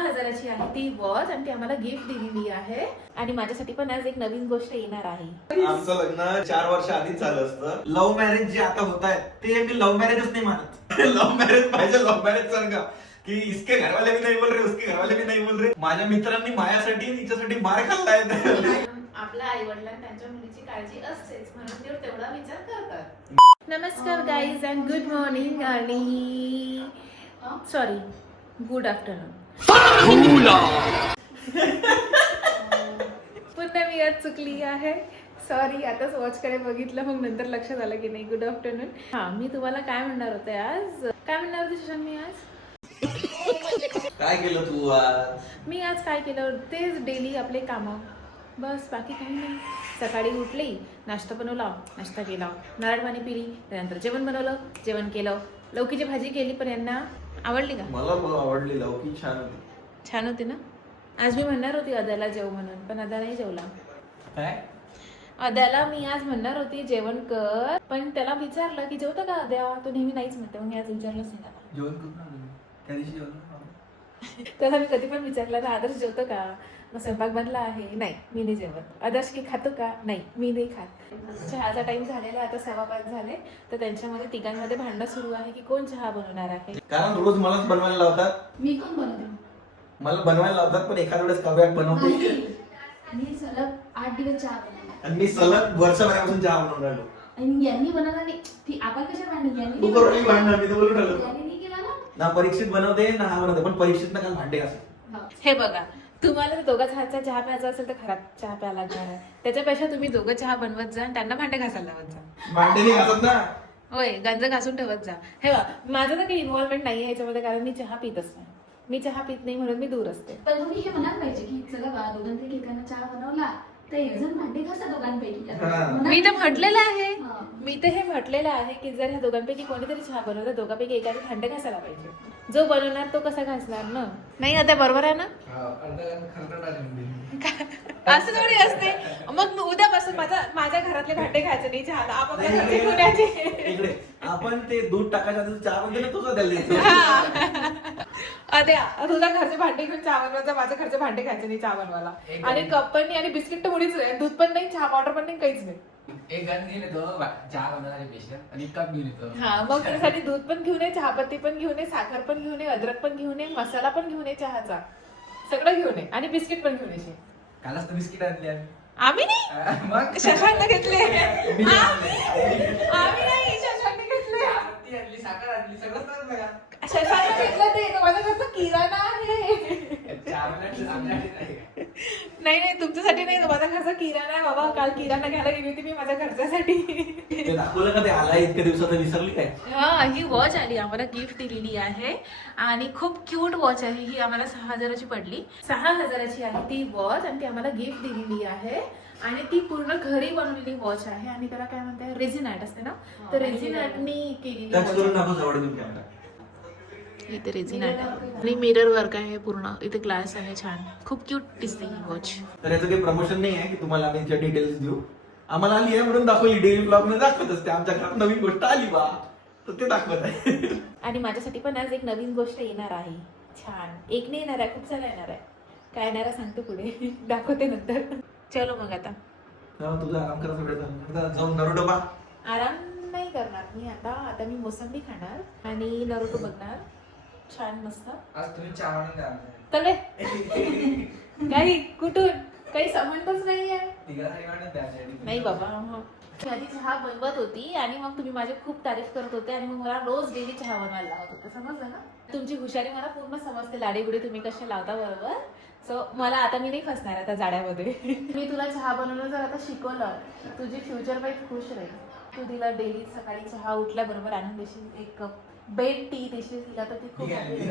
6,000ची आहे ती वॉच आणि ती आम्हाला गिफ्ट दिलेली आहे. आणि माझ्यासाठी पण आज एक नवीन गोष्ट येणार आहे. आमचं लग्न 4 वर्ष आधीच झालं असतं. लव्ह मॅरेज जे आता होत आहेत ते मी लव्ह मॅरेजच नाही मानत. लव्ह मॅरेज पाहिजे, लव्ह मॅरेज सारखं की इसके घरवाले भी नाही बोल रहे, उसके घरवाले भी नाही बोल रहे. माझ्या मित्रांनी माझ्यासाठी हिच्यासाठी मार खाल्लाय. आपल्या आई वडिलांना त्यांच्या मुलीची काळजी असतेच म्हणून ते तेवढा विचार करतात. नमस्कार गाईज अँड गुड मॉर्निंग आणि सॉरी गुड आफ्टरनून. पुन्हा मी आज चुकली आहे, सॉरी. आताच वॉचकडे बघितलं मग नंतर लक्षात आलं की नाही गुड आफ्टरनून. हा, मी तुम्हाला काय म्हणणार होते आज, काय म्हणणार होते सुशांत मी आज? काय केलं तू आज? मी आज काय केलं तेच डेली आपले कामं, बस बाकी काही नाही. सकाळी उठली, नाश्ता बनवला, नाश्ता केला, नारळ पाणी पिली, त्यानंतर जेवण बनवलं, जेवण केलं, लौकीची भाजी केली. पण यांना आवडली का? मला आवडली, लौकी छान होती. छान होती ना. आज मी म्हणणार होती अद्याला जेव म्हणून, पण अद्या नाही जेवला. काय? अद्याला मी आज म्हणणार होती जेवण कर, पण त्याला विचारलं की जेवतं का अद्या, तो नेहमी नाहीच म्हणते. मग मी आज विचारलंच नाही त्याला. जेवण करून त्या दिवशी जेवण त्याला मी कधी पण विचारलं ना, आदर्श जेवतो का, मग स्वयंपाक बनला आहे, नाही मी नाही जेवत. आदर्श की खातो का, नाही मी नाही खात. चहाचा टाइम झालेला आता 5:15 झाले, तर त्यांच्यामध्ये तिघांमध्ये भांडणं सुरू आहे की कोण चहा बनवणार आहे. कारण रोज मलाच बनवायला लावतात. मी कोण बनवते? मला बनवायला लावतात, पण एखाद्या वेळेस कव्यात बनवते. आणि सलग 8 दिवस चहा बनवला. आणि मी सलग वर्षभरापासून चहा बनवून राहिलो. आणि यांनी बनवला नाही, ती आपण कशा भांडण यांनी तू करून भांडणार, मी तर बोलून राहिलो. यांनी नाही केला ना परीक्षित बनवते ना हा बनवते, पण परीक्षित ना काल भांडे घासले. हे बघा, तुम्हाला दोघांचा हातचा चहा प्यायचा असेल तर खराब चहा प्यायला लागणार आहे. त्याच्यापेक्षा तुम्ही दोघं चहा बनवत जा आणि त्यांना भांडे घासायला लावत जा. भांडे नाही घासत ना. होय, गंज घासून ठेवत जा. हे बघा, माझं तर काही इन्व्हॉल्वमेंट नाही आहे याच्यामध्ये, कारण मी चहा पितच नाही. मी चहा पित नाही म्हणून मी दूर असते. पण तुम्ही हे म्हणायला पाहिजे की चला बा दोघांपैकी एकानं चहा बनवला तर एक जण भांडे घासा दोघांपैकी. मी तर म्हटलेलं आहे, हा. मी तर हे म्हटलेलं आहे की जर ह्या दोघांपैकी कोणीतरी चहा बनवलं, दोघांपैकी एकाने भांडे घासायला पाहिजे. जो बनवणार तो कसा घासणार ना. नाही आता बरोबर आहे ना. असं थोडी असते. मग उद्यापासून माझ्या घरातले भांडे घ्यायचे नाही चहाला, आपापल्या घरचे घेण्याचे. इकडे आपण ते दूध टाकायच्या आधी चहा बनते ना, तुझं द्यायला द्यायचं. अद्या तुझ्या घरचे भांडे घेऊन चहा बनवायचं, माझ्या घरचे भांडे घ्यायचे नाही चहा बनवायला. आणि कप पण नाही आणि बिस्किट तर मुळीच नाही, दूध पण नाही, चहा पावडर पण नाही, काहीच नाही. एक गन घेऊन येतो चहा बनवणारे पेशंट आणि कप घेऊन येतो. हा, मग त्यासाठी दूध पण घेऊन ये, चहापत्ती पण घेऊन ये, साखर पण घेऊन ये, अद्रक पण घेऊन ये, मसाला पण घेऊन ये चहाचा, सगळं घेऊन ये आणि बिस्किट पण घेऊन ये. कालच तर बिस्किट आणले आम्ही नाही, मग शशांकने घेतले. आम्ही नाही, शशांकने घेतले. ती आणली, साखर आणली, सगळं तर बघा. शशांकने घेतलं ते माझ्या घरचा किराणा आहे. चहा बनवायला आमच्यासाठी नाही. नाही तुमच्यासाठी नाही, माझ्या घरचा किराणा आहे बाबा. काल किराणा घ्यायला गेली होती मी माझ्या घरच्यासाठी. ते दाखवलं का ते आला इतक्या दिवसात, विसरली काय? हा, ही वॉच आली आम्हाला, गिफ्ट दिलेली आहे आणि खूप क्यूट वॉच आहे ही. आम्हाला 6,000ची पडली. 6,000ची आहे ती वॉच आणि ती आम्हाला गिफ्ट दिलेली आहे. आणि ती पूर्ण घरी बनवलेली वॉच आहे आणि त्याला काय म्हणतात, रेझिन आर्ट असते ना, तर रेझिन आर्टनी केलेली टच करून वॉच. दाखव जवळ घेऊन कॅमेरा. इथे रेझिन आर्ट आहे आणि मिरर वर्क आहे पूर्ण. इथे ग्लास आहे, छान, खूप क्यूट दिसते ही वॉच. तर याचं काही प्रमोशन नाही आहे की तुम्हाला आम्ही याच्या डिटेल्स देऊ. आम्हाला आली आहे म्हणून दाखवली, डेली ब्लॉग मध्ये दाखवत असते. आमच्या घरात नवीन गोष्ट आली बा, तर ते दाखवत आहे. आणि माझ्यासाठी पण आज एक नवीन गोष्ट येणार आहे. छान, एक नाही येणार आहे, खूप सारा येणार आहे. काय येणार आहे सांगतो पुढे, दाखवते नंतर. चलो मग आता तुझा आराम करायचा वेळ झाला, जाऊन नरुटो बा. आराम नाही करणार मी आता मी मोसंबी खाणार आणि नरुटो बघणार. छान मस्त. आज तुम्ही चहा बनवून द्या आम्हाला. तले काही कुठून काही संबंधच नाही आहे. तिघांसाठी बनवून द्या आमच्यासाठी. नाही बाबा, मी आधी चहा बनवत होती आणि मग तुम्ही माझी खूप तारीफ करत होते आणि मग मला रोज डेली चहा बनवायला लावत होते, समजलं ना. तुमची हुशारी मला पूर्ण समजते, लाडीगुडी तुम्ही कशा लावता बरोबर. सो मला आता मी नाही फसणार आता जाड्यामध्ये. मी तुला चहा बनवणं जर आता शिकवलं, तुझी फ्युचर वाईफ खुश राहील. तू तिला डेली सकाळी चहा उठल्याबरोबर आणून देशील, एक कप बेड टी देशील तिला, तर ती खूप happy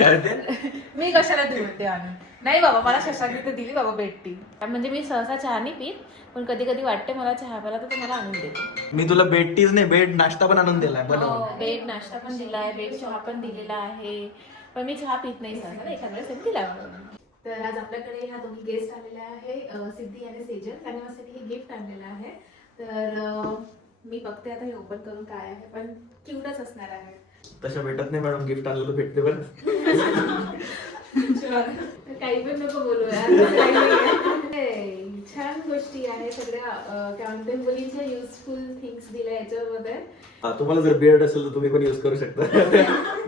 राहील. मी कशाला देऊ ते आणून. नाही बाबा, मला शशांनी तर दिली बाबा बेड टी. म्हणजे मी सहसा चहा नाही पित, पण कधी कधी वाटते मला चहा प्यायला तर मला आणून देते. मी तुला बेड टीच नाही, बेड नाश्ता पण आणून दिलाय बनवून. बेड नाश्ता पण दिलाय, बेड चहा पण दिलेला आहे, पण मी चहा पित नाही सहसा, एखाद्या वेळेस दिला. तर आज आपल्याकडे ह्या दोन्ही गेस्ट आलेल्या आहे, सिद्धी आणि सेजल. त्यांनी माझ्यासाठी हे गिफ्ट आणलेलं आहे. तर मी बघते आता हे ओपन करून काय आहे, पण क्यूटच असणार आहे. तशा भेटत नाही मॅडम, गिफ्ट आणलेलं भेटते बरं. काही पण नको बोलू यार. काही नाहीये. छान गोष्टी आहे सगळ्या काय म्हणते मुलींच्या युजफुल थिंग्स दिल्या याच्यामध्ये. तुम्हाला जर बियर्ड असेल तर तुम्ही पण युज करू शकता.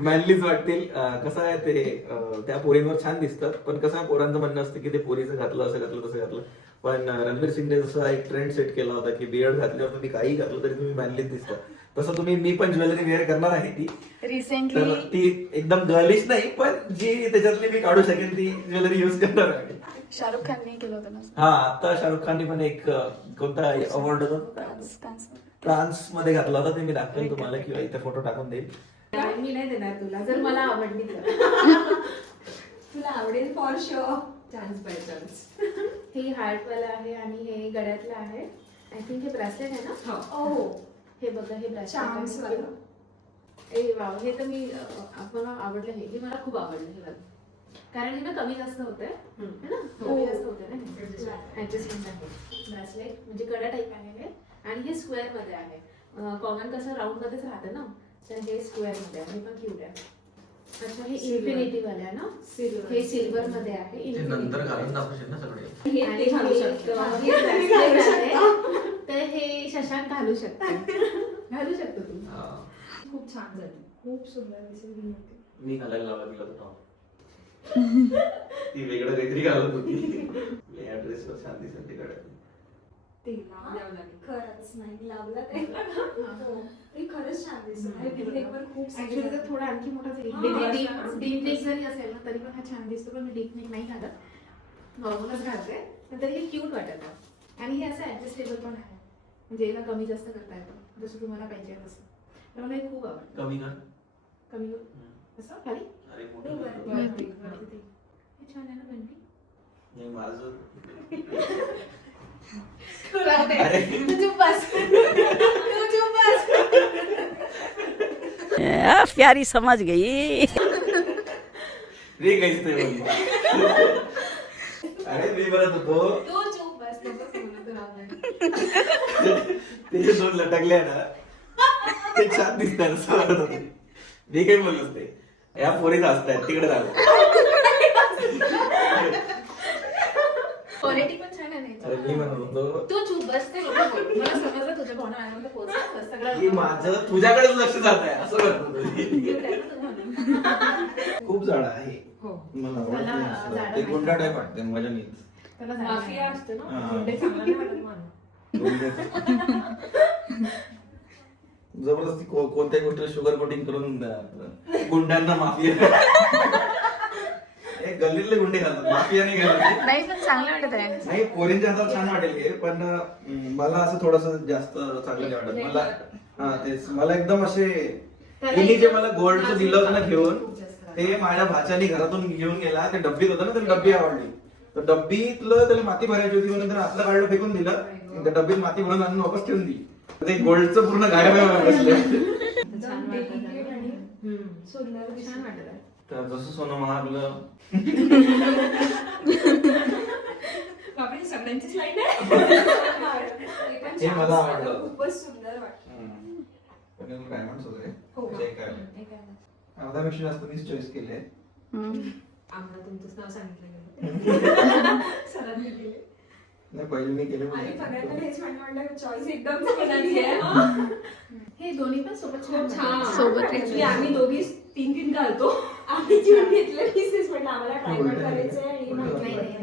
मॅनलीच वाटतील. कसं आहे ते त्या पोरींवर छान दिसतात, पण कसं आहे पोरांचं म्हणणं असतं की ते पोरीचं घातलं असं घातलं तसं घातलं. पण रणवीर सिंगने जसा एक ट्रेंड सेट केला होता की बियर्ड घातल्यावर तुम्ही काही घातलं तरी तुम्ही मॅनलीच दिसता. तसं मी पण ज्वेलरी वेअर करणार आहे ती. रिसेंटली तर ती एकदम गर्लिश नाही, पण जी त्याच्यातली मी काढू शकेन ती ज्वेलरी युज करणार आहे. शाहरुख खानने केलं होतं ना. हा, आता शाहरुख खानने पण एक कोणता अवॉर्ड होता फ्रान्स मध्ये घातला होता. ते मी दाखवेल तुम्हाला किंवा इथे फोटो टाकून देईल. मी नाही देणार तुला जर मला आवडली तर. तुला आवडेल for sure. Chance by chance. हे हार्टवाला आहे आणि हे गळ्यातलं आहे. आय थिंक हे ब्रेसलेट आहे ना. हो हे बघा हे Charms वालं. ब्रेसलेट. ए वाव, हे तर मी मला आवडलं. हे मला खूप आवडलं हे वालं. कारण हे ना कमी जास्त होतंय है ना. कमी जास्त होते ना. ऍडजस्टमेंट आहे ब्रेसलेट म्हणजे कडा टाईप आहे हे. आणि हे स्क्वेअर मध्ये आहे. कॉमन कसं राऊंड मध्येच राहतं ना, तर हे स्क्वेअर मध्ये आहे. हे पण क्यूट आहे. अच्छा हे इन्फिनिटी वाले आहे ना. हे सिल्वर मध्ये आहे. नंतर घालून दाखवशील ना सगळे. आणि हे bracelet आहे. तर हे शशांक घालू शकतो तू. खूप छान झाली. खूप सुंदर दिसेल. मी घालायला लावला तिला तो top. ती वेगळं काहीतरी घालत होती. या ड्रेसवर छान दिसत तिकडे. ते लावलं लागेल. खरंच नाही लावला ते. ते खरंच छान दिसत. खूप Actually तर थोडा आणखी मोठा डीप नेक जरी असेल ना तरी पण हा छान दिसतो. पण मी डीप नेक नाही घालत, नॉर्मलच घालते. पण तरी हे क्यूट वाटत आहे. आणि हे असं ऍडजस्टेबल पण आहे, म्हणजे याला कमी जास्त करता येतं जसं तुम्हाला पाहिजे तसं. तर मला हे खूप आवडतं. कमी कर. कमी करू असं खाली. अरे हे छान आहे ना घंटी. नाही माझं. तू राहू दे. अरे. तू चुप बस. तू चुप बस. प्यारी समझ गई. रे काहीच नाही बोलली. अरे मी म्हणत होतो तू चुप बस. नको म्हणत राहू दे. ते दोन लटकले ना ते छान दिसतात असं म्हणत होते. मी काही बोललोच नाही. या पोरीचा असतात तिकडे झालं. क्वालिटी पण छान आहे अरे मी म्हणत होतो तू चुप बस. ते नको बोलू. मला समजलं तुझ्या भावना माझ्यामध्ये पोहोचल्या. की सगळं माझं तुझ्याकडेच लक्ष जात आहे असं म्हणत होतो. cute आहे ना तू म्हणून. खूप जाड आहे. हो. मला आवडत मला नाही असं. जाड ते नाही. गुंडा टाईप वाटते माझ्या नीट. त्याला जायला माफिया नाही. असते ना. हा. गुंडे चांगलं नाही वाटत मला. जबरदस्ती कोणत्या गोष्टीला शुगर कोटिंग करून गुंड्यांना माफिया. एक गल्लीतले गुंडे घालतात, माफिया नाही घालत. नाही पण चांगलं वाटत आहे. नाही पोरींच्या हातात छान वाटेल हे, पण मला असं थोडस जास्त चांगलं नाही वाटत. मला हा तेच मला एकदम असे हिने जे मला गोल्डचं दिलं होतं ना घेऊन, ते माझ्या भाच्याने घरातून घेऊन गेला. ते डब्बीत होतं ना, तर डब्बी आवडली. तर डब्बीतलं त्याला माती भरायची होती म्हणून त्यानं आतलं काढलं फेकून दिलं. त्या डब्बीत माती भरून आणून वापस ठेवून दिली. ते गोल्डचं पूर्ण गायब बसले. छान वाटत आहे. सुंदर छान वाटत आहे. तर जसं सोनं महागलं बापरे सगळ्यांचीच लाईन आहे. हे मला आवडलं. खूपच सुंदर वाटतं. डायमंड्स वगैरे हो. जे काय एक आहे. अर्ध्यापेक्षा जास्त मीच चॉईस केले. आम्हाला तुमचंच नाव सांगितलं गेलं. सरांनी केले. नाही पहिले मी केले आणि पण सगळ्यांना हेच म्हटलं चॉईस एकदम चांगली आहे. हे दोन्ही पण सोबत छान छान वाटतात. सोबत ऍक्च्युली आम्ही दोघी 3 घालतो. आम्ही घेऊन घेतले पीसेस म्हटलं आम्हाला ट्रायबल करायचंय आणि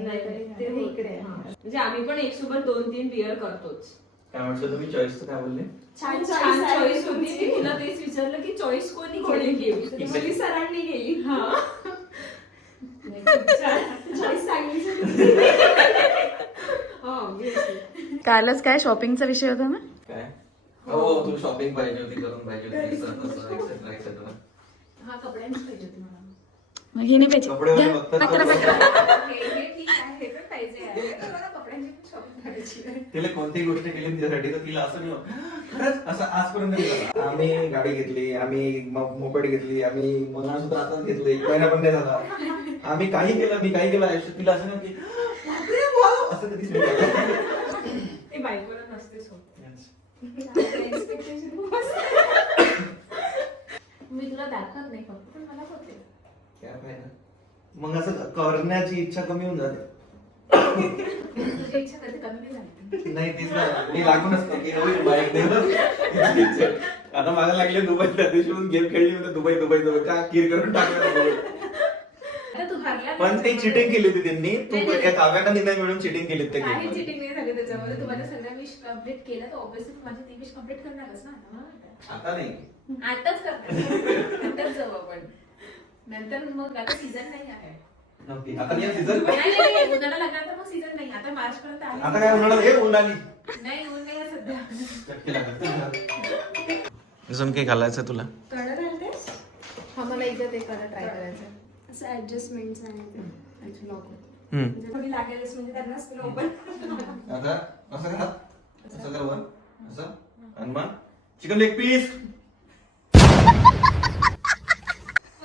नाही, ते इकडे आहे. म्हणजे आम्ही पण एक सोबत 2-3 बिअर करतोच. काय म्हटलं तुम्ही चॉईसचं काय बोलले? छान चॉईस होती. मी तुला तेच विचारलं की चॉईस कोणी केली? सगळी सरांनी केली. चॉईस चांगली. कालच काय शॉपिंगचा विषय होता ना. काय हो तू शॉपिंग पाहिजे होती करून पाहिजे होती असं तसं एक्सेट्रा एक्सेट्रा. हा कपड्यांची पाहिजे होती मला. मग ही नाही पाहिजे. कपडे वाले घ्या, बघतात पत्रा, तर- पत्रा. हे ठीक आहे, हे पण पाहिजे आहे. तर मला कपड्यांची पण शॉपिंग करायची आहे. तिला कोणतीही गोष्ट केली तिच्यासाठी तर तिला असं नाही होत. खरंच असं आजपर्यंत नाही झालं. आम्ही गाडी घेतली, आम्ही मोपेड घेतली, आम्ही मंगळसूत्र हातात घेतलं, एक महिना पण नाही झाला. आम्ही काही केलं, मी काही केलं आयुष्यात तिला असं नाही की बापरे, वाव, असं कधीच नाही झालं. ते बायकोला नसतेच होत. मी तुला दाखवत नाही फक्त, पण मला होते. काय फायदा? मग असं करण्याची इच्छा कमी होऊन जाते. तुझी इच्छा कधी कमी नाही झाली. नाही तीच नाही, मी लागून असतो की होईल बाईक दे. आता मला लागले दुबई, त्या दिवशी गेम खेळली होती दुबई दुबई दुबई का किर करून टाकलं. आता तू हरला पण ते चिटिंग केली होती त्यांनी, तू नाही, नाही. या काव्यानं निर्णय मिळून चिटिंग केली त्या काही गेम. चिटिंग नाही झाली त्याच्यामध्ये. तू माझ्या सगळ्या विश कम्प्लीट केलं तर ऑब्विसली माझी ती विश कम्प्लीट करणारच ना. आता नाही. आताच करणार. आताच जाऊ आपण. नंतर मग आता सीझन नाही आहे. नक्की. आता या सीझन नाही, उन्हाळा लागणार तर मग सीझन नाही. आता मार्च पर्यंत आहे. आता काय होणार हे ऊन आली. नाही, ऊन नाही आहे सध्या. चटके लागत. अजून काही घालायचं तुला? कडं घालतेस हा, मला एकदा ते कलर ट्राय करायचं. असं ऍडजस्टमेंट आहे ते. Actually, नको. म्हणजे कोणी लागेलच म्हणजे त्यांनाच तुला ओपन. आता असं करा, असं कर वर, असं आणि मग चिकन लेग पीस.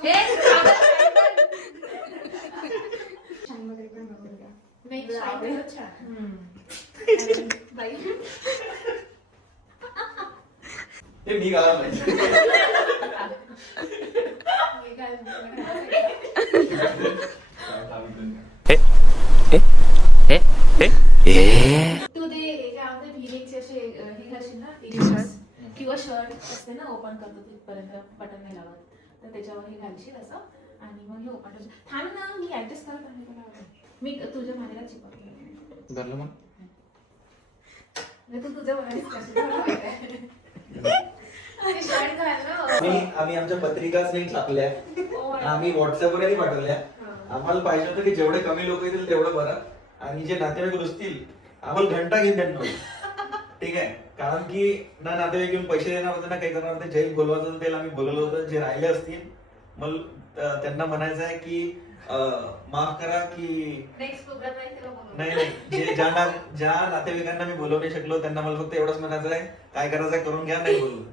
हे, छान वगैरे पण बघूया. नाही, शाही खरंच छान. बाई हे मी घालायला पाहिजे. हे काय तू ते याच्यामध्ये व्हिनेकचे असे हे घालशील ना टी-शर्ट किंवा शर्ट असते ना, ओपन करतो तिथपर्यंत बटन नाही लावत, तर त्याच्यावर हे घालशील असं आणि मग हे ओपन थांब ना, मी ऍडजस्ट करत आहे तुला. मी तुझ्या मानेला चिपकतो. धरलं मग तू तुझ्या मनानेच करशील. आणि शर्ट घाल ना. आम्ही आमच्या पत्रिकाच नाही टाकल्या, आम्ही व्हॉट्सअपवरही पाठवल्या. आम्हाला पाहिजे होतं की जेवढे कमी लोक येतील तेवढं बरं, आणि जे नातेवाईक रुसतील आम्हाला घंटा घेऊन त्यांना. ठीक आहे, कारण की ना नातेवाईक घेऊन पैसे देणार होते ना काही करणार होते. जे बोलवायचं होतं त्याला आम्ही बोलवलं होतं. जे राहिले असतील मग त्यांना म्हणायचं आहे की माफ करा की नेक्स्ट प्रोग्राम नाही केला म्हणून. नाही नाही, जे ज्या नातेवाईकांना मी बोलवू नाही शकलो त्यांना मला फक्त एवढंच म्हणायचं आहे, काय करायचं आहे करून घ्या, नाही बोलू.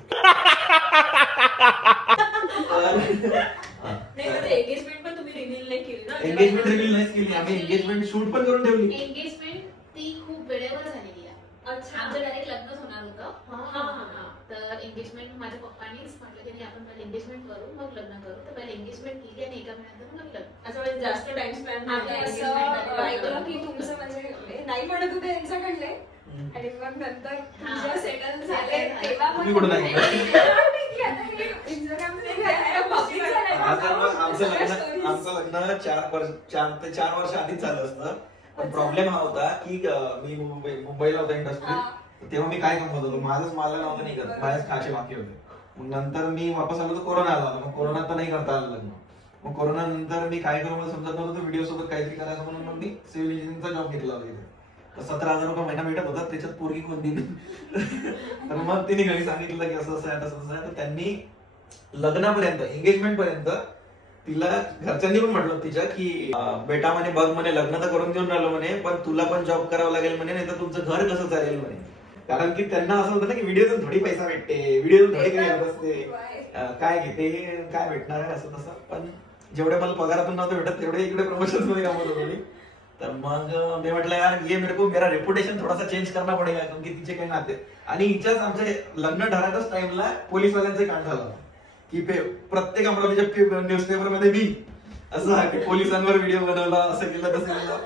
एंगेजमेंट पण तुम्ही रिव्हील नाही केली ना. एंगेजमेंट रिव्हील नाहीच केली आम्ही, एंगेजमेंट शूट पण करून ठेवली. एंगेजमेंट ती खूप वेळेवर झालेली आहे. अच्छा. आमचं डायरेक्ट लग्नच होणार होतं. हा. तर एंगेजमेंट माझ्या पप्पानीच म्हटलं की नाही, आपण पहिले एंगेजमेंट करू मग लग्न करू. तर पहिले एंगेजमेंट केली आणि एका महिन्यानंतर मग लग्न. असं म्हणजे जास्त टाइम स्पेंड आम्ही असं ऐकलं की तुमचं म्हणजे नाही म्हणत होते यांच्याकडले आणि मग नंतर तुझं सेटल झाले तेव्हा मग तुम्ही कुठं नाही? आता मग आमचं लग्न 4 ते 4 वर्ष आधीच झालं असतं. पण प्रॉब्लेम हा होता की मी मुंबईला होता इंडस्ट्रीत, तेव्हा मी काय कमवत होतो, माझंच मला नव्हतं नाही करत, माझ्याच खाचे बाकी होते. मग नंतर मी वापस आलो तर कोरोना आला होता. मग कोरोनात तर नाही करता आलं लग्न. मग कोरोना नंतर मी काय करू मला समजत नव्हतं. व्हिडिओ सोबत काहीतरी करायचं म्हणून मग मी सिव्हिल इंजिनिअरिंगचा जॉब घेतला होता इथे. तर 17,000 रुपये महिना भेटत होता, त्याच्यात पोरगी कोणती नाही. तर मग तिने घरी सांगितलं की असं असं आहे तसं तसं आहे. तर त्यांनी लग्नापर्यंत एंगेजमेंट पर्यंत तिला घरच्यांनी पण म्हटलं तिच्या की बेटा म्हणे बघ म्हणे लग्न तर करून देऊन राहिलो म्हणे, पण तुला पण जॉब करावा लागेल म्हणे, नाही तर तुमचं घर कसं चालेल म्हणे. कारण की त्यांना असं होतं ना की व्हिडिओतून थोडी पैसा भेटते, व्हिडिओतून थोडी काही येत असते, काय घेते काय भेटणार आहे असं तसं. पण जेवढे मला पगारातून नव्हतं भेटत तेवढे इकडे प्रमोशन मध्ये कामत होतो मी. तर मग मी म्हटलं यार ये मेरे को मेरा रेपुटेशन थोडासा चेंज करना पडेगा, कारण की तिचे काही नाते. आणि हिच्याच आमचे लग्न ठरायच्याच टाइमला पोलीसवाल्यांचे कांड झालं की प्रत्येक अमरावतीच्या न्यूजपेपर मध्ये मी असं की पोलिसांवर व्हिडिओ बनवला, असं केलं तसं केलं,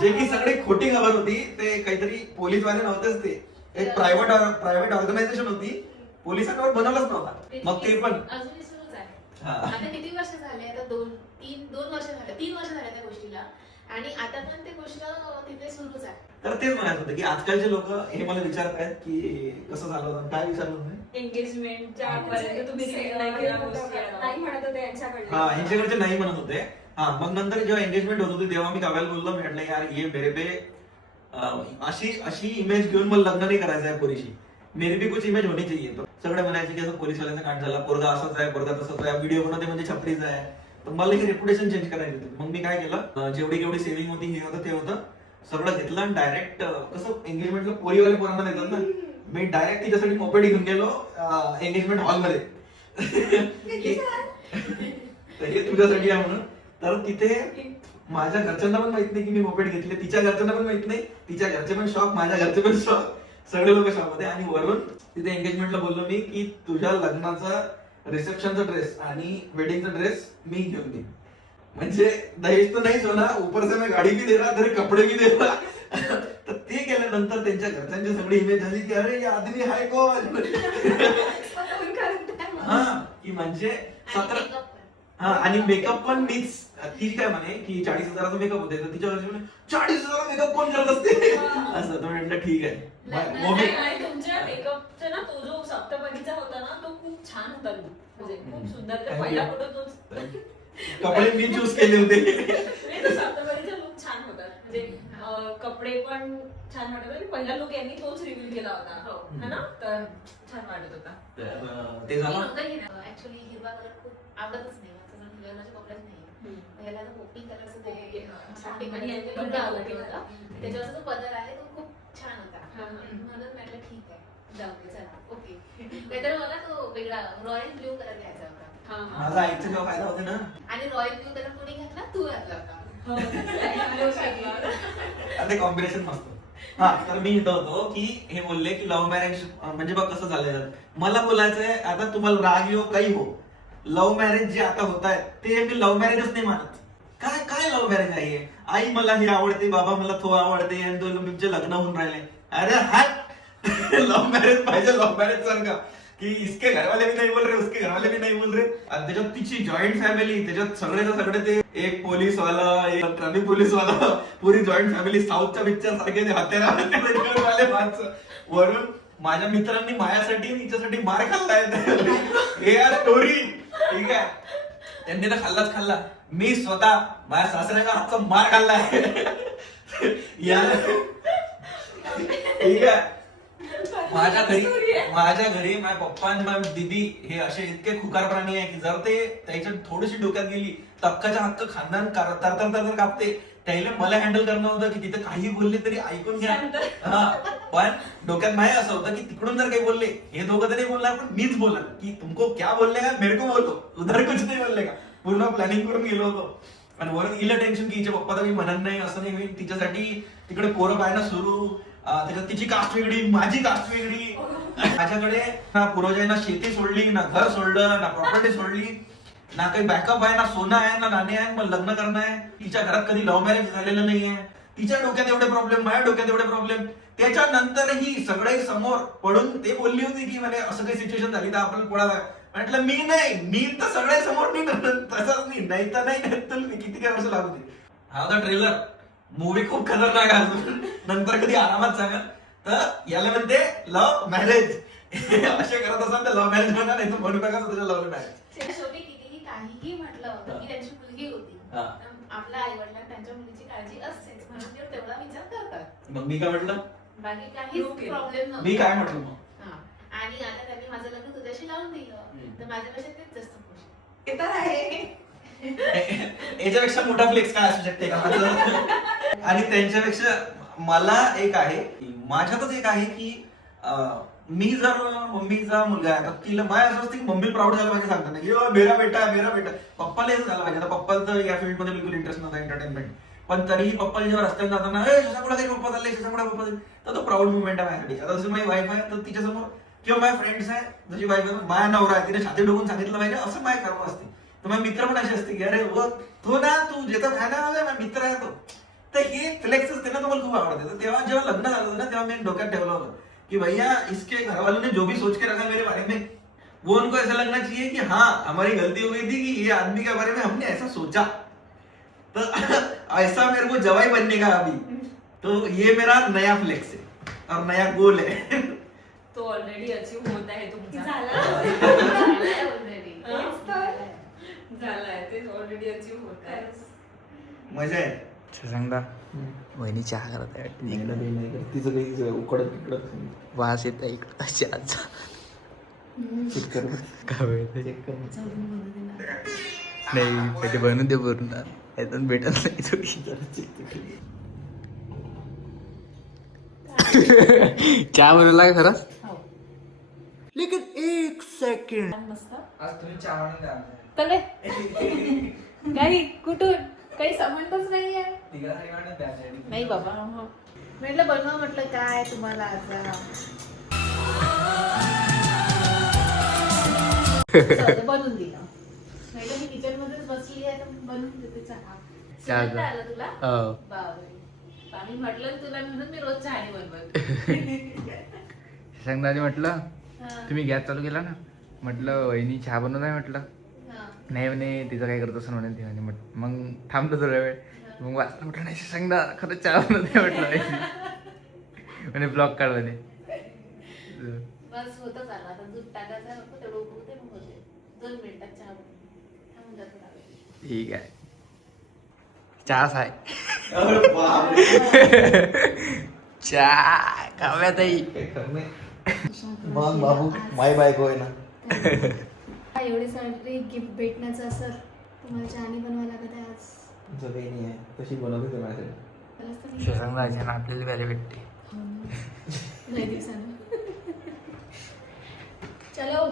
जे की सगळी खोटी खबर होती. ते काहीतरी पोलीसवाले नव्हतेच, ते एक प्रायव्हेट ऑर्गनायझेशन होती, पोलिसांवर बनवलंच नव्हता. मग ते पण अजूनही सुरूच आहे. हा. आता किती वर्ष झाले? आता 2 वर्ष झाले, 3 वर्ष झाले त्या गोष्टीला, आणि आता पण ते गोष्ट तिथे सुरूच आहे. तर तेच म्हणायचं होतं की आजकालचे लोक हे मला विचारत आहेत की कसं झालं होतं, काय विचारलं होतं. एंगेजमेंटच्या पर्यंत तुम्ही reveal नाही केल्या गोष्टी. नाही म्हणत होते यांच्याकडे. हा, यांच्याकडचे नाही म्हणत होते. हा, मग नंतर जेव्हा एंगेजमेंट होत होती तेव्हा मी काव्याला बोललो, म्हटलं यार ये मेरे पे अशी इमेज घेऊन मला लग्न नाही करायचं आहे पोरीशी, मेरी भी कुछ इमेज होनी चाहिए. तो सगळे म्हणायचे की असं पोलीसवाल्यांचा कांड झाला, पोरगा असाच आहे, पोरगा तसाच आहे, व्हिडिओ बनवते म्हणजे छपरीच आहे. तर मला हे रेप्युटेशन चेंज करायचं होतं. मग मी काय केलं, जेवढी केवढी सेव्हिंग होती हे होतं ते होतं सगळं घेतलं आणि डायरेक्ट कसं एंगेजमेंटला पोरीवाले पोरांना देतात ना, मी डायरेक्ट तिच्यासाठी मोपेड घेऊन गेलो एंगेजमेंट हॉलमध्ये. तर हे तुझ्यासाठी आहे म्हणून. तर तिथे माझ्या घरच्यांना पण माहित नाही की मी मोपेड घेतले, तिच्या घरच्यांना पण माहित नाही, तिच्या घरचे पण शॉक, माझ्या घरचे पण शॉक, सगळे लोक शॉक होते. आणि वरून तिथे एंगेजमेंटला बोललो मी की तुझ्या लग्नाचा रिसेप्शनचा ड्रेस आणि वेडिंगचा ड्रेस मी घेऊन देईन. म्हणजे दहेज तर नाहीच होणार, ऊपर से मैं गाडी भी दे रहा, तेरे कपडे भी दे रहा. तर ते केल्यानंतर त्यांच्या घरच्यांची सगळी इमेज झाली की अरे ये आदमी हाय कोण. स्वतःहून करताय मग. हा की म्हणजे 17 हा आणि मेकअप पण मीच. ती काय म्हणे की 40,000चा मेकअप होते, तर तिच्या घरचे म्हणे 40,000 मेकअप कोण करत असते असं. तर म्हटलं ठीक आहे. मग मी आणि तुमच्या मेकअपचा ना तो जो सप्तपदीचा होता ना तो खूप छान होता look. म्हणजे खूप सुंदर. तर पहिला फोटो तोच. कपडे मी चूज केले होते. नाही, तो सप्तपदीचा लुक छान होता. म्हणजे कपडे पण छान वाटत होते. पहिला लुक यांनी तोच रिव्हील केला होता है ना, तर छान वाटत होता. तर ते झालं. ऍक्च्युली हिरवा कलर खूप आवडतच नाही माझ्या कपड्यात नाही. याला पिंक कलरचं ते आणि यांनी पण पिंक आवडलं pink होतं. त्याच्यावरचा जो पदर आहे तो खूप छान होता. हा. म्हणून म्हटलं ठीक आहे जाऊ दे चला ओके. नाहीतर मला तो वेगळा रॉयल ब्ल्यू कलर घ्यायचा होता. हा, हा. माझा आईचा जेव्हा फायदा होते ना. आणि रॉयल ब्ल्यू कलर कोणी घातला तू घातला होता. हो. आणि ते कॉम्बिनेशन मस्त. हा तर मी इथं होतो की हे बोलले की लव्ह मॅरेज म्हणजे बघ कसं झालंय. मला बोलायचंय आता तुम्हाला राग येऊ काही हो, लव्ह मॅरेज जे आता होत आहे ते मी लव्ह मॅरेजच नाही मानत. काय काय लव्ह मॅरेज आहे. आई मला हे आवडते, बाबा मला तो आवडते आणि तुमचे लग्न होऊन राहिले. अरे हाय लव्ह मॅरेज पाहिजे लव्ह मॅरेज सारखा की इसके घरवाले भी नहीं बोल रहे, उसके घरवाले भी नहीं बोल रहे. आणि त्याच्यात तिची जॉईंट फॅमिली, त्याच्यात सगळे ते एक पोलीस वाला, एक ट्रॅफिक पोलीस वाला, पुरी जॉईंट फॅमिली साऊथच्या पिक्चर सारखे ते हत्यारे माणसं. वरून माझ्या मित्रांनी माझ्यासाठी तिच्यासाठी मार खाल्लाय. हे यार स्टोरी ठीक आहे. त्यांनी तर खाल्ला. मी स्वतः माझ्या सासऱ्याचा हातचा मार खाल्लाय. ठीक आहे. माझ्या घरी माझ्या पप्पा आणि माझ्या दीदी हे असे इतके खुकार प्राणी आहे की जर ते त्याच्या थोडीशी डोक्यात गेली तर हक्काच्या हक्क खानदान तर कापते. त्याला मला हँडल करणं होतं की तिथे काही बोलले तरी ऐकून घ्या. हा पण डोक्यात माझ्या असं होतं की तिकडून जर काही बोलले हे दोघं तरी बोलणार पण मीच बोलणार की तुमको क्या बोलले का मेरे को बोलो, उधर कुछ नाही बोलले का. पूर्ण प्लॅनिंग करून गेलो होतो. आणि वरून इलं टेन्शन की हिच्या पप्पा तर मी म्हणत नाही असं नाही होईल. तिच्यासाठी तिकडे पोरं पाहायला सुरू, त्याच्यात तिची कास्ट वेगळी, माझी कास्ट वेगळी. माझ्याकडे ना पूर्वजांना शेती सोडली, ना घर सोडलं, ना प्रॉपर्टी सोडली, ना काही बॅकअप आहे, ना सोनं आहे, ना नाणे आहे. मग लग्न करणं आहे. तिच्या घरात कधी लव्ह मॅरेज झालेलं नाहीये. तिच्या डोक्यात एवढे प्रॉब्लेम, माझ्या डोक्यात एवढे प्रॉब्लेम. त्याच्यानंतरही सगळे समोर पडून ते बोलली होती की म्हणजे असं काही सिच्युएशन झाली तर आपण पळाला. म्हटलं मी नाही, मी तर सगळे समोर तसंच नाही तर नाही तर किती काय वर्ष लागू दे. हा होता ट्रेलर. मूवी खूप खतरनाक आहे. अजून नंतर कधी आरामात सांगा. तर याला म्हणते लव्ह मॅरेज. असे करत असाल तर लव्ह मॅरेज म्हणा, नाही तर म्हणू नका तुझ्या लव्ह मॅरेज. शेवटी कितीही काहीही म्हटलं होतं की त्यांची मुलगी होती, हा. तर आपल्या आई वडिलांना त्यांच्या मुलीची काळजी असतेच म्हणून ते तेवढा विचार करतात. मग मी काय म्हटलं, बाकी काहीच Okay. प्रॉब्लेम नव्हता. मी काय म्हटलं मग हा. आणि आता त्यांनी माझं लग्न तुझ्याशी लावून दिलं तर माझ्यापेक्षा तेच जास्त खुश. ते तर आहे. याच्यापेक्षा मोठा फ्लेक्स काय असू शकते का माझं. आणि त्यांच्यापेक्षा मला एक आहे, माझ्यातच एक आहे की मी जर मम्मीचा मुलगा आहे तर तिला माझ्या असं असतं की मम्मी प्राऊड झालं पाहिजे सांगताना की मेरा बेटा मेरा बेटा. पप्पाला हेच झालं पाहिजे. आता पप्पाला तर या फील्डमध्ये बिलकुल इंटरेस्ट नव्हता एंटरटेनमेंट, पण तरीही पप्पाला जेव्हा रस्त्यात जाताना शशामुळे काही पप्पा चालले शशामुळे पप्पा चालले तर तो प्राऊड मुवमेंट आहे माझ्यासाठी. आता जशी माझी वाईफ आहे तर तिच्यासमोर किंवा माझ्या फ्रेंड्स आहे, जशी वाईफ आहे माझ्या नवरा आहे तिने छाती डोकून सांगितलं पाहिजे असं माझे कर्म असते. तर माझे मित्र पण असे असते की अरे वो तो ना तू ज्याचा फायदा माझा मित्र आहे तो. तर हे फ्लेक्स असते ना, तुम्हाला खूप आवडते. तर तेव्हा जेव्हा लग्न झालं होतं ना तेव्हा मी डोक्यात ठेवलं होतं कि भैया इसके घर वालों ने जो भी सोच के रखा मेरे बारे में वो उनको ऐसा लगना चाहिए कि हाँ हमारी गलती हो गई थी कि ये आदमी के बारे में हमने ऐसा सोचा. तो ऐसा मेरे को जवाई बनने का अभी. तो ये मेरा नया फ्लेक्स है और नया गोल है. तो ऑलरेडी अचीव होत आहे तुमचा. ऑलरेडी झालाय ते ऑलरेडी अचीव होत आहे. मजा आहे. सांगता वहिनी चहा करत आहे तिचं काही उकडत तिकडत वास येत आहे इकडं चहाचा. चेक कर काय माहिती. नाही पहिले बनवून दे पूर्ण यातून भेटत नाही थोडी. चहा बनवला का खरंच. लेकिन एक सेकंड मस्त आज तुम्ही चहा म्हणून द्या आमच्या. तले काही कुठून काही संबंधच नाहीये. तिघांसाठी म्हणून द्या आमच्यासाठी. नाही बाबा म्हटलं बनवा, म्हटलं काय तुम्हाला आता बनवून दिलं. पहिलं मी किचन मध्येच बसली आहे तर बनवून देते चहा. चहा सुगंध आला तुला? हो. बापरे. आम्ही म्हटलं ना तुला म्हणून मी रोज चहा नाही बनवत. सांगताना म्हटलं हा. तुम्ही गॅस चालू केला ना, म्हटलं वहिनी चहा बनवत आहे म्हटलं. हा. नाही म्हणे तिचं काय करत असं म्हणे ते म्हणे. मग थांबतो थोड्या वेळ, मग वाचलं म्हटलं नाही सांगता खरंच चहा बनवत आहे म्हटलं. म्हणे ब्लॉग काढ म्हणे. बस होतच आला आता दूध टाकायचं नको तेवढं उकळू दे मग होते 2 मिनिटात चहा थांबून जातो लागेल. ठीक आहे, चहाच आहे. अरे बापरे. चहा खाव्या ताई. काही खरं नाही. मग बाबू माय बायको आहे ना. एवढे सारे गिफ्ट भेटण्याचं असं तुम्हाला चहानी बनवायला लागत आहे आज. तुमचं काही नाही आहे, कशी बनवते ते माझ्यासाठी. खरंच तर मी- शेजारला ना आपल्याला व्याले भेटते. हो ना. लय दिवसानं. चलो